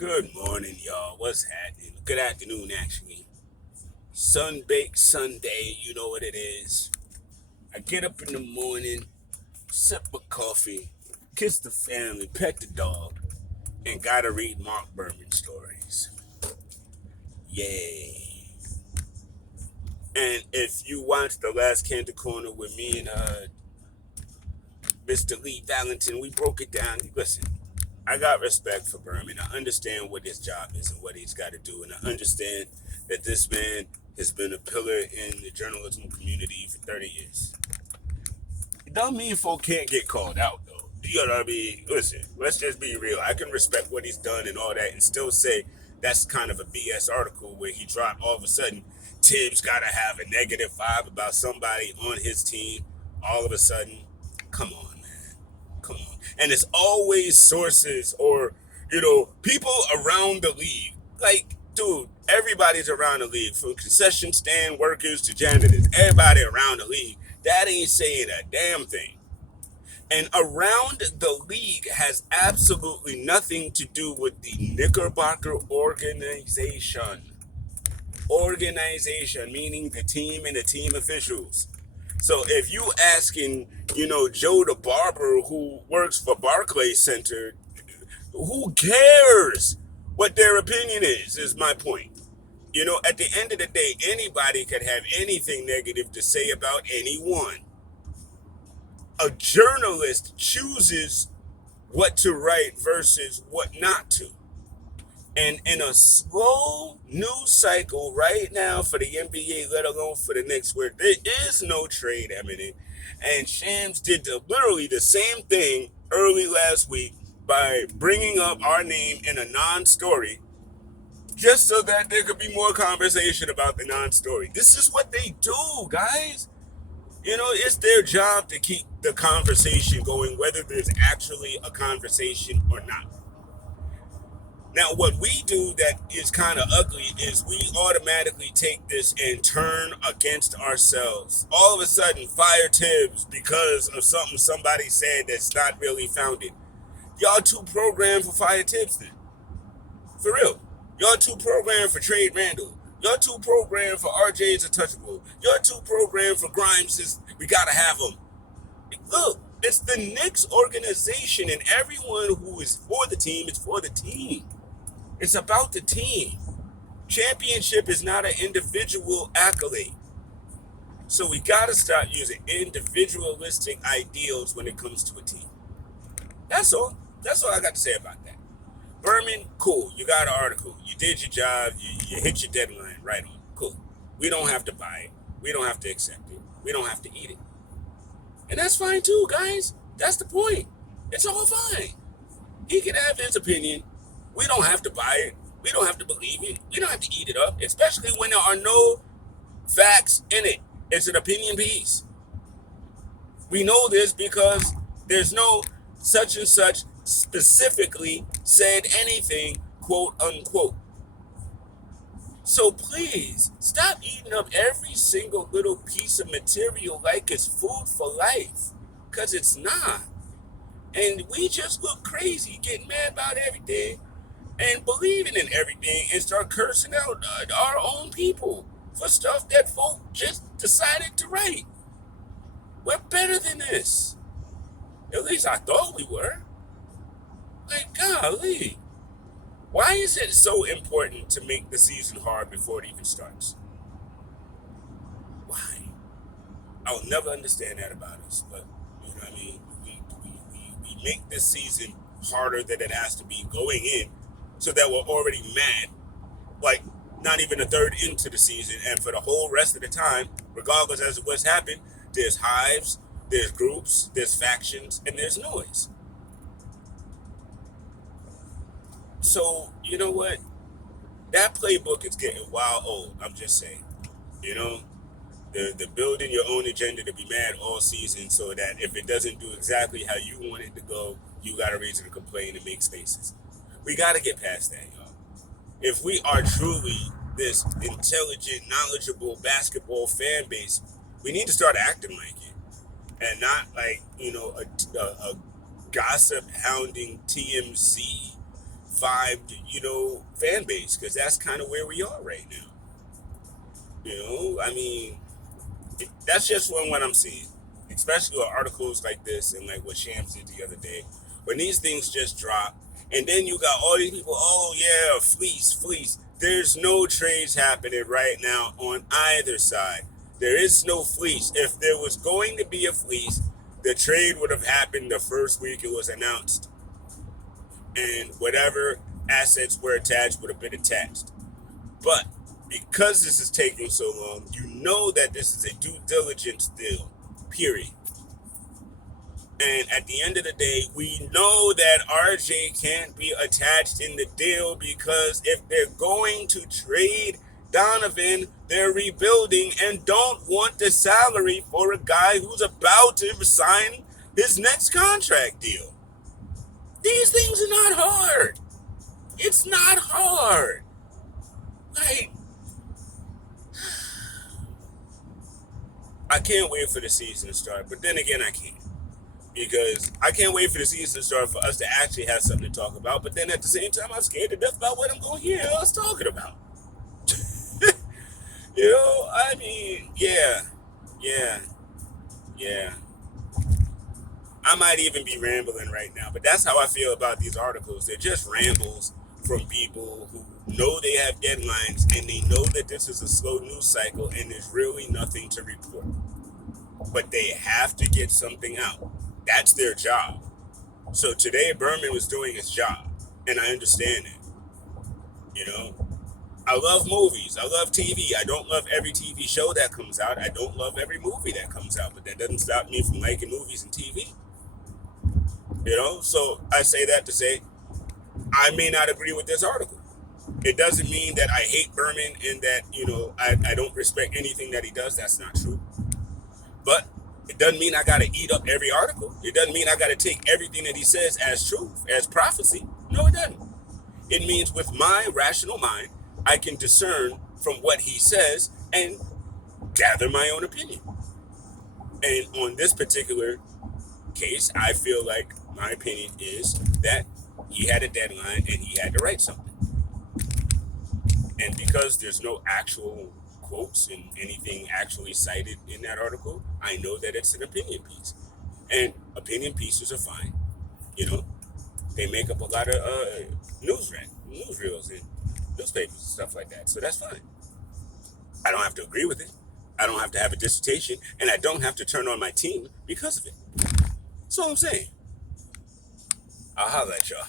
Good morning, y'all. What's happening? Good afternoon, actually. Sun-baked Sunday, you know what it is. I get up in the morning, sip a coffee, kiss the family, pet the dog, and gotta read Mark Berman stories. Yay. And if you watched the last Candid Corner with me and Mr. Lee Valentin, we broke it down. Listen, I got respect for Berman. I understand what his job is and what he's got to do, and I understand that this man has been a pillar in the journalism community for 30 years. It don't mean folk can't get called out, though. You know what I mean? Listen, let's just be real. I can respect what he's done and all that and still say that's kind of a BS article where he dropped all of a sudden Tibbs got to have a negative vibe about somebody on his team all of a sudden. Come on, man. Come on. And it's always sources or, people around the league. Like, dude, everybody's around the league, from concession stand workers to janitors. Everybody around the league. That ain't saying a damn thing. And around the league has absolutely nothing to do with the Knickerbocker organization. Organization, meaning the team and the team officials. So if you asking, Joe the barber who works for Barclays Center, who cares what their opinion is my point. At the end of the day, anybody could have anything negative to say about anyone. A journalist chooses what to write versus what not to. And in a slow news cycle right now for the NBA, let alone for the Knicks, where there is no trade imminent, and Shams did literally the same thing early last week by bringing up our name in a non-story, just so that there could be more conversation about the non-story. This is what they do, guys. It's their job to keep the conversation going, whether there's actually a conversation or not. Now, what we do that is kind of ugly is we automatically take this and turn against ourselves. All of a sudden, fire Tibbs because of something somebody said that's not really founded. Y'all too programmed for fire Tibbs then. For real. Y'all too programmed for trade Randall. Y'all too programmed for RJ's untouchable. Y'all too programmed for Grimes. We gotta have him. Look, it's the Knicks organization, and everyone who is for the team is for the team. It's about the team. Championship is not an individual accolade. So we gotta start using individualistic ideals when it comes to a team. That's all. That's all I got to say about that. Berman, cool. You got an article. You did your job. You hit your deadline. Right on. Cool. We don't have to buy it. We don't have to accept it. We don't have to eat it. And that's fine too, guys. That's the point. It's all fine. He can have his opinion. We don't have to buy it. We don't have to believe it. We don't have to eat it up, especially when there are no facts in it. It's an opinion piece. We know this because there's no such and such specifically said anything, quote unquote. So please, stop eating up every single little piece of material like it's food for life, because it's not. And we just look crazy, getting mad about everything and believing in everything and start cursing out our own people for stuff that folk just decided to write. We're better than this. At least I thought we were. Like, golly. Why is it so important to make the season hard before it even starts? Why? I'll never understand that about us, but you know what I mean? We make this season harder than it has to be going in so that we're already mad, like not even a third into the season, and for the whole rest of the time, regardless as to what's happened, there's hives, there's groups, there's factions, and there's noise. So, you know what? That playbook is getting wild old, I'm just saying. You know, the building your own agenda to be mad all season so that if it doesn't do exactly how you want it to go, you got a reason to complain and make spaces. We got to get past that, y'all. If we are truly this intelligent, knowledgeable basketball fan base, we need to start acting like it and not like, a gossip hounding TMZ revived, fan base, because that's kind of where we are right now. I mean, that's just what I'm seeing, especially with articles like this and like what Shams did the other day. When these things just drop, and then you got all these people, oh yeah, fleece, fleece. There's no trades happening right now on either side. There is no fleece. If there was going to be a fleece, the trade would have happened the first week it was announced, and whatever assets were attached would have been attached. But because this is taking so long, you know that this is a due diligence deal, period. And at the end of the day, we know that RJ can't be attached in the deal, because if they're going to trade Donovan, they're rebuilding and don't want the salary for a guy who's about to sign his next contract deal. These things are not hard. It's not hard. Like, I can't wait for the season to start, but then again, I can't. Because I can't wait for the season to start for us to actually have something to talk about, but then at the same time, I'm scared to death about what I'm going to hear us talking about. I mean, yeah. I might even be rambling right now, but that's how I feel about these articles. They're just rambles from people who know they have deadlines and they know that this is a slow news cycle and there's really nothing to report. But they have to get something out. That's their job. So today Berman was doing his job, and I understand it. I love movies. I love TV. I don't love every TV show that comes out. I don't love every movie that comes out, but that doesn't stop me from liking movies and TV. So I say that to say I may not agree with this article. It doesn't mean that I hate Berman and that, I don't respect anything that he does. That's not true. But it doesn't mean I got to eat up every article. It doesn't mean I got to take everything that he says as truth, as prophecy. No, it doesn't. It means with my rational mind, I can discern from what he says and gather my own opinion. And on this particular case, I feel like my opinion is that he had a deadline and he had to write something. And because there's no actual quotes and anything actually cited in that article, I know that it's an opinion piece. And opinion pieces are fine. They make up a lot of newsreels and newspapers and stuff like that. So that's fine. I don't have to agree with it. I don't have to have a dissertation, and I don't have to turn on my team because of it. That's all I'm saying. I'll holler at y'all.